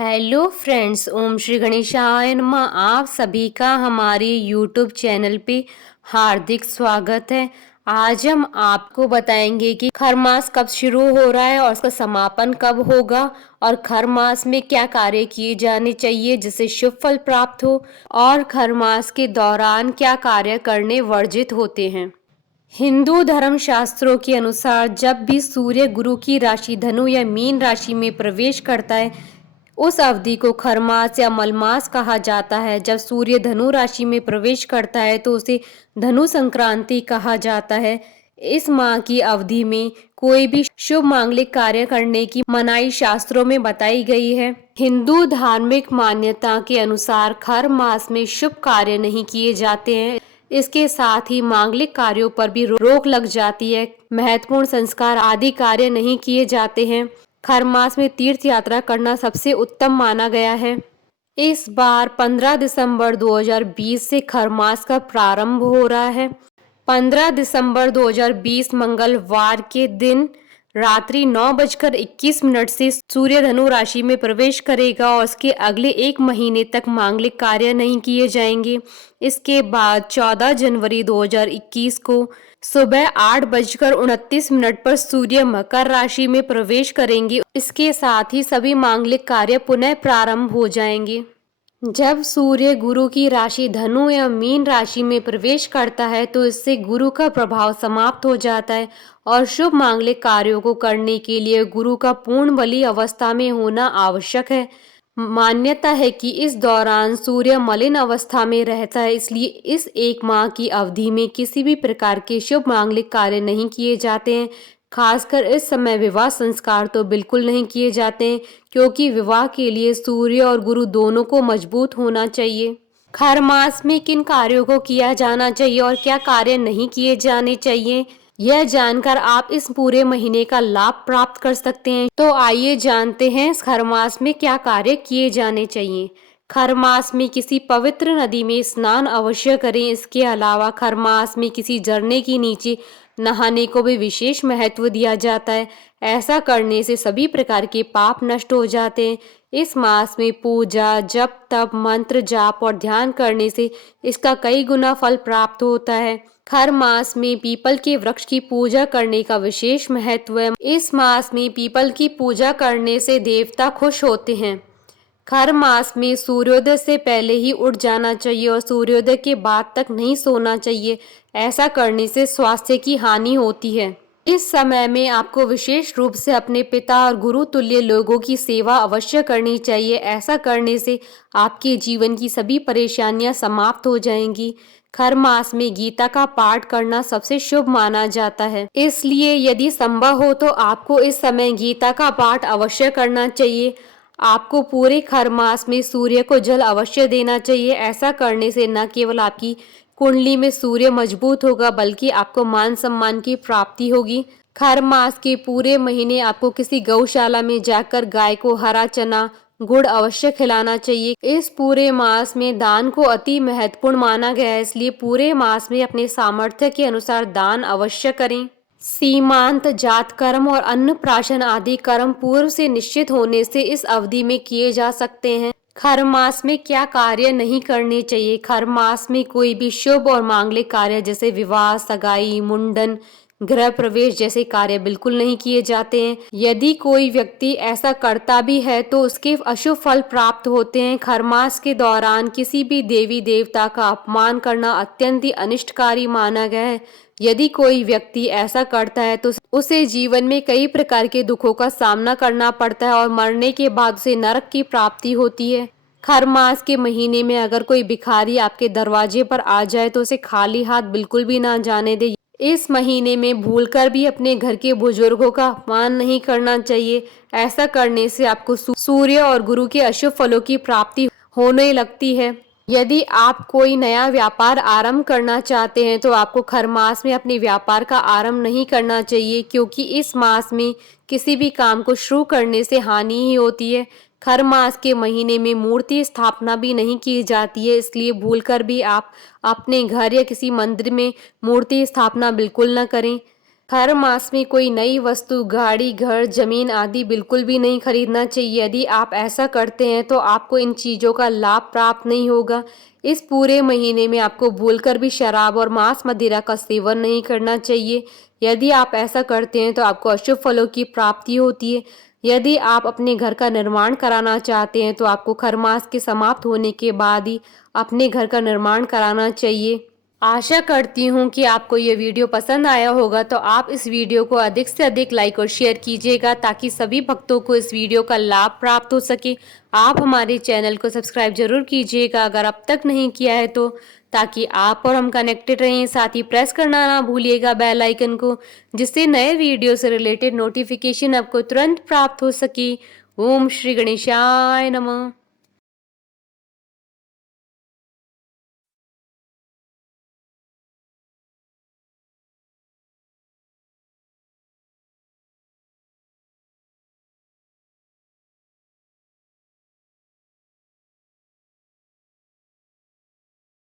Hello friends, ओम श्री गणेशाय नमः। आप सभी का हमारे यूट्यूब चैनल पे हार्दिक स्वागत है। आज हम आपको बताएंगे कि खर मास कब शुरू हो रहा है और उसका समापन कब होगा और खर मास में क्या कार्य किए जाने चाहिए जिससे शुभ फल प्राप्त हो और खर मास के दौरान क्या कार्य करने वर्जित होते हैं। हिंदू धर्म शास्त्रों के अनुसार जब भी सूर्य गुरु की राशि धनु या मीन राशि में प्रवेश करता है उस अवधि को खरमास या मलमास कहा जाता है। जब सूर्य धनु राशि में प्रवेश करता है तो उसे धनु संक्रांति कहा जाता है। इस माह की अवधि में कोई भी शुभ मांगलिक कार्य करने की मनाही शास्त्रों में बताई गई है। हिंदू धार्मिक मान्यता के अनुसार खर मास में शुभ कार्य नहीं किए जाते हैं। इसके साथ ही मांगलिक कार्यों पर भी रोक लग जाती है। महत्वपूर्ण संस्कार आदि कार्य नहीं किए जाते हैं। खर मास में तीर्थ यात्रा करना सबसे उत्तम माना गया है। इस बार 15 दिसंबर 2020 से खर मास का प्रारंभ हो रहा है। 15 दिसंबर 2020 मंगलवार के दिन रात्रि 9:21 से सूर्य धनु राशि में प्रवेश करेगा और उसके अगले एक महीने तक मांगलिक कार्य नहीं किए जाएंगे। इसके बाद 14 जनवरी 2021 को सुबह 8:29 पर सूर्य मकर राशि में प्रवेश करेंगे। इसके साथ ही सभी मांगलिक कार्य पुनः प्रारंभ हो जाएंगे। जब सूर्य गुरु की राशि धनु या मीन राशि में प्रवेश करता है तो इससे गुरु का प्रभाव समाप्त हो जाता है और शुभ मांगलिक कार्यों को करने के लिए गुरु का पूर्ण बली अवस्था में होना आवश्यक है। मान्यता है कि इस दौरान सूर्य मलिन अवस्था में रहता है, इसलिए इस एक माह की अवधि में किसी भी प्रकार के शुभ मांगलिक कार्य नहीं किए जाते हैं। खासकर इस समय विवाह संस्कार तो बिल्कुल नहीं किए जाते हैं क्योंकि विवाह के लिए सूर्य और गुरु दोनों को मजबूत होना चाहिए। खर मास में किन कार्यों को किया जाना चाहिए और क्या कार्य नहीं किए जाने चाहिए, यह जानकर आप इस पूरे महीने का लाभ प्राप्त कर सकते हैं। तो आइए जानते हैं खर मास में क्या कार्य किए जाने चाहिए। खर मास में किसी पवित्र नदी में स्नान अवश्य करें। इसके अलावा खर मास में किसी झरने के नीचे नहाने को भी विशेष महत्व दिया जाता है। ऐसा करने से सभी प्रकार के पाप नष्ट हो जाते हैं। इस मास में पूजा, जप, तप, मंत्र जाप और ध्यान करने से इसका कई गुना फल प्राप्त होता है। खर मास में पीपल के वृक्ष की पूजा करने का विशेष महत्व है। इस मास में पीपल की पूजा करने से देवता खुश होते हैं। खर मास में सूर्योदय से पहले ही उठ जाना चाहिए और सूर्योदय के बाद तक नहीं सोना चाहिए। ऐसा करने से स्वास्थ्य की हानि होती है। इस समय में आपको विशेष रूप से अपने पिता और गुरु तुल्य लोगों की सेवा अवश्य करनी चाहिए। ऐसा करने से आपके जीवन की सभी परेशानियां समाप्त हो जाएंगी। खर मास में गीता का पाठ करना सबसे शुभ माना जाता है, इसलिए यदि संभव हो तो आपको इस समय गीता का पाठ अवश्य करना चाहिए। आपको पूरे खर मास में सूर्य को जल अवश्य देना चाहिए। ऐसा करने से न केवल आपकी कुंडली में सूर्य मजबूत होगा बल्कि आपको मान सम्मान की प्राप्ति होगी। खर मास के पूरे महीने आपको किसी गौशाला में जाकर गाय को हरा चना गुड़ अवश्य खिलाना चाहिए। इस पूरे मास में दान को अति महत्वपूर्ण माना गया है, इसलिए पूरे मास में अपने सामर्थ्य के अनुसार दान अवश्य करें। सीमांत, जात कर्म और अन्नप्राशन आदि कर्म पूर्व से निश्चित होने से इस अवधि में किए जा सकते हैं। खर मास में क्या कार्य नहीं करने चाहिए। खर मास में कोई भी शुभ और मांगलिक कार्य जैसे विवाह, सगाई, मुंडन, गृह प्रवेश जैसे कार्य बिल्कुल नहीं किए जाते हैं। यदि कोई व्यक्ति ऐसा करता भी है तो उसके अशुभ फल प्राप्त होते हैं। खर मास के दौरान किसी भी देवी देवता का अपमान करना अत्यंत ही अनिष्टकारी माना गया है। यदि कोई व्यक्ति ऐसा करता है तो उसे जीवन में कई प्रकार के दुखों का सामना करना पड़ता है और मरने के बाद उसे नरक की प्राप्ति होती है। खर मास के महीने में अगर कोई भिखारी आपके दरवाजे पर आ जाए तो उसे खाली हाथ बिल्कुल भी ना जाने दे। इस महीने में भूलकर भी अपने घर के बुजुर्गों का अपमान नहीं करना चाहिए। ऐसा करने से आपको सूर्य और गुरु के अशुभ फलों की प्राप्ति होने लगती है। यदि आप कोई नया व्यापार आरंभ करना चाहते हैं तो आपको खर मास में अपने व्यापार का आरंभ नहीं करना चाहिए क्योंकि इस मास में किसी भी काम को शुरू करने से हानि ही होती है। खर मास के महीने में मूर्ति स्थापना भी नहीं की जाती है, इसलिए भूलकर भी आप अपने घर या किसी मंदिर में मूर्ति स्थापना बिल्कुल न करें। हर मास में कोई नई वस्तु, गाड़ी, घर, जमीन आदि बिल्कुल भी नहीं खरीदना चाहिए। यदि आप ऐसा करते हैं तो आपको इन चीज़ों का लाभ प्राप्त नहीं होगा। इस पूरे महीने में आपको भूलकर भी शराब और मांस मदिरा का सेवन नहीं करना चाहिए। यदि आप ऐसा करते हैं तो आपको अशुभ फलों की प्राप्ति होती है। यदि आप अपने घर का निर्माण कराना चाहते हैं तो आपको खरमास के समाप्त होने के बाद ही अपने घर का निर्माण कराना चाहिए। आशा करती हूँ कि आपको ये वीडियो पसंद आया होगा, तो आप इस वीडियो को अधिक से अधिक लाइक और शेयर कीजिएगा ताकि सभी भक्तों को इस वीडियो का लाभ प्राप्त हो सके। आप हमारे चैनल को सब्सक्राइब जरूर कीजिएगा अगर अब तक नहीं किया है तो, ताकि आप और हम कनेक्टेड रहें। साथ ही प्रेस करना ना भूलिएगा बेल आइकन को, जिससे नए वीडियो से रिलेटेड नोटिफिकेशन आपको तुरंत प्राप्त हो सके। ओम श्री गणेशाय नमः।